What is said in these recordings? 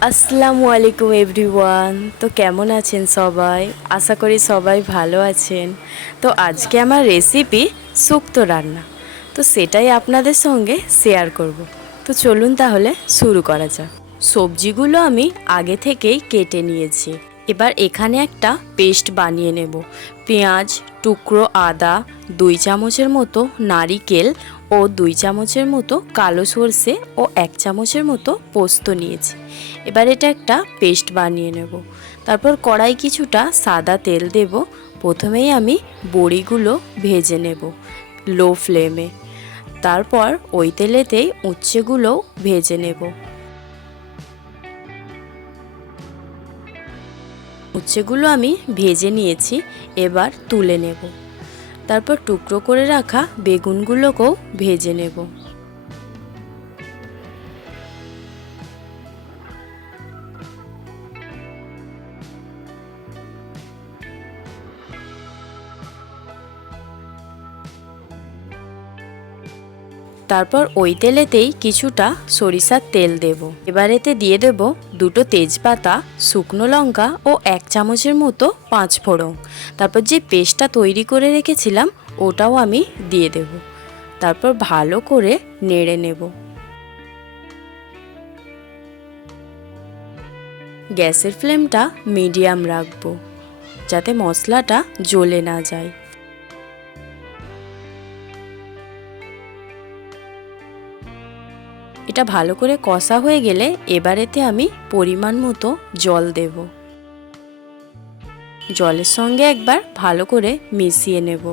আসসালামু আলাইকুম এভরিওয়ান। তো কেমন আছেন সবাই? আশা করি সবাই ভালো আছেন। তো আজকে আমার রেসিপি শুক্তো রান্না। তো সেটাই আপনাদের সঙ্গে শেয়ার করব। তো চলুন তাহলে শুরু করা যাক। সবজিগুলো আমি আগে থেকেই কেটে নিয়েছি। এবার এখানে একটা পেস্ট বানিয়ে নেব। পেঁয়াজ, টুকরো আদা, দুই চামচের মতো নারিকেল ও দুই চামচের মতো কালো সর্ষে ও এক চামচের মতো পোস্ত নিয়েছি। এবার এটা একটা পেস্ট বানিয়ে নেব। তারপর কড়াই কিছুটা সাদা তেল দেব। প্রথমেই আমি বড়িগুলো ভেজে নেব লো ফ্লেমে। তারপর ওই তেলেতেই উচ্ছেগুলোও ভেজে নেব। উচ্ছেগুলো আমি ভেজে নিয়েছি। এবার তুলে নেব। তারপর টুকরো করে রাখা বেগুনগুলোকেও ভেজে নেব। তারপর ওই তেলেতেই কিছুটা সরিষার তেল দেব। এবার এতে দিয়ে দেব দুটো তেজপাতা, শুকনো লঙ্কা ও এক চামচের মতো পাঁচ ফোড়ন। তারপর যে পেস্টটা তৈরি করে রেখেছিলাম, ওটাও আমি দিয়ে দেব। তারপর ভালো করে নেড়ে নেব। গ্যাসের ফ্লেমটা মিডিয়াম রাখব, যাতে মশলাটা জ্বলে না যায়। এটা ভালো করে কষা হয়ে গেলে এবারেতে আমি পরিমাণ মতো জল দেব। জলের সঙ্গে একবার ভালো করে মিশিয়ে নেব।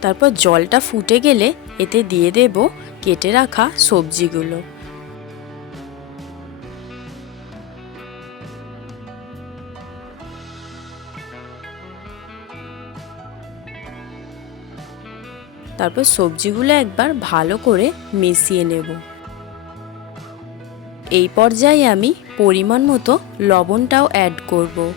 তারপর জলটা ফুটে গেলে এতে দিয়ে দেব কেটে রাখা সবজিগুলো। তারপর সবজিগুলো একবার ভালো করে মিশিয়ে নেব। এই পর্যায়ে আমি পরিমাণ মতো লবণটাও অ্যাড করব।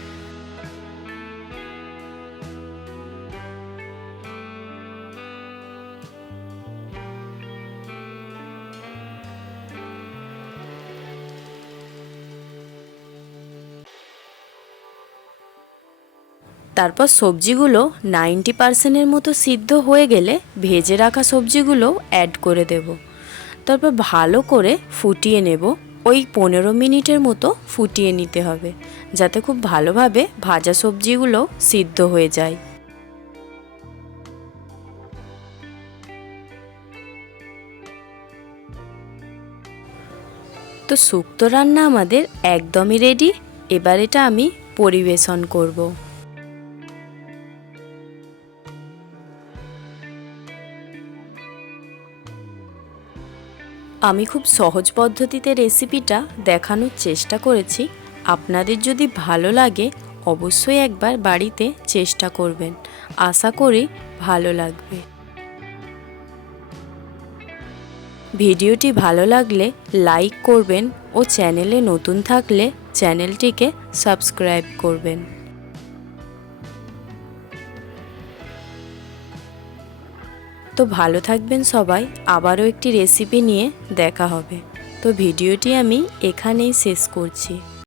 তারপর সবজিগুলো নাইনটি পার্সেন্টের মতো সিদ্ধ হয়ে গেলে ভেজে রাখা সবজিগুলো অ্যাড করে দেব। তারপর ভালো করে ফুটিয়ে নেব। ওই পনেরো মিনিটের মতো ফুটিয়ে নিতে হবে, যাতে খুব ভালোভাবে ভাজা সবজিগুলো সিদ্ধ হয়ে যায়। তো শুক্তো রান্না আমাদের একদমই রেডি এবার এটা আমি পরিবেশন করব। আমি খুব সহজ পদ্ধতিতে রেসিপিটা দেখানোর চেষ্টা করেছি। আপনাদের যদি ভালো লাগে, অবশ্যই একবার বাড়িতে চেষ্টা করবেন। আশা করি ভালো লাগবে। ভিডিওটি ভালো লাগলে লাইক করবেন ও চ্যানেলে নতুন থাকলে চ্যানেলটিকে সাবস্ক্রাইব করবেন। তো ভালো থাকবেন সবাই, আবারও একটি রেসিপি নিয়ে দেখা হবে। তো ভিডিওটি আমি এখানেই শেষ করছি।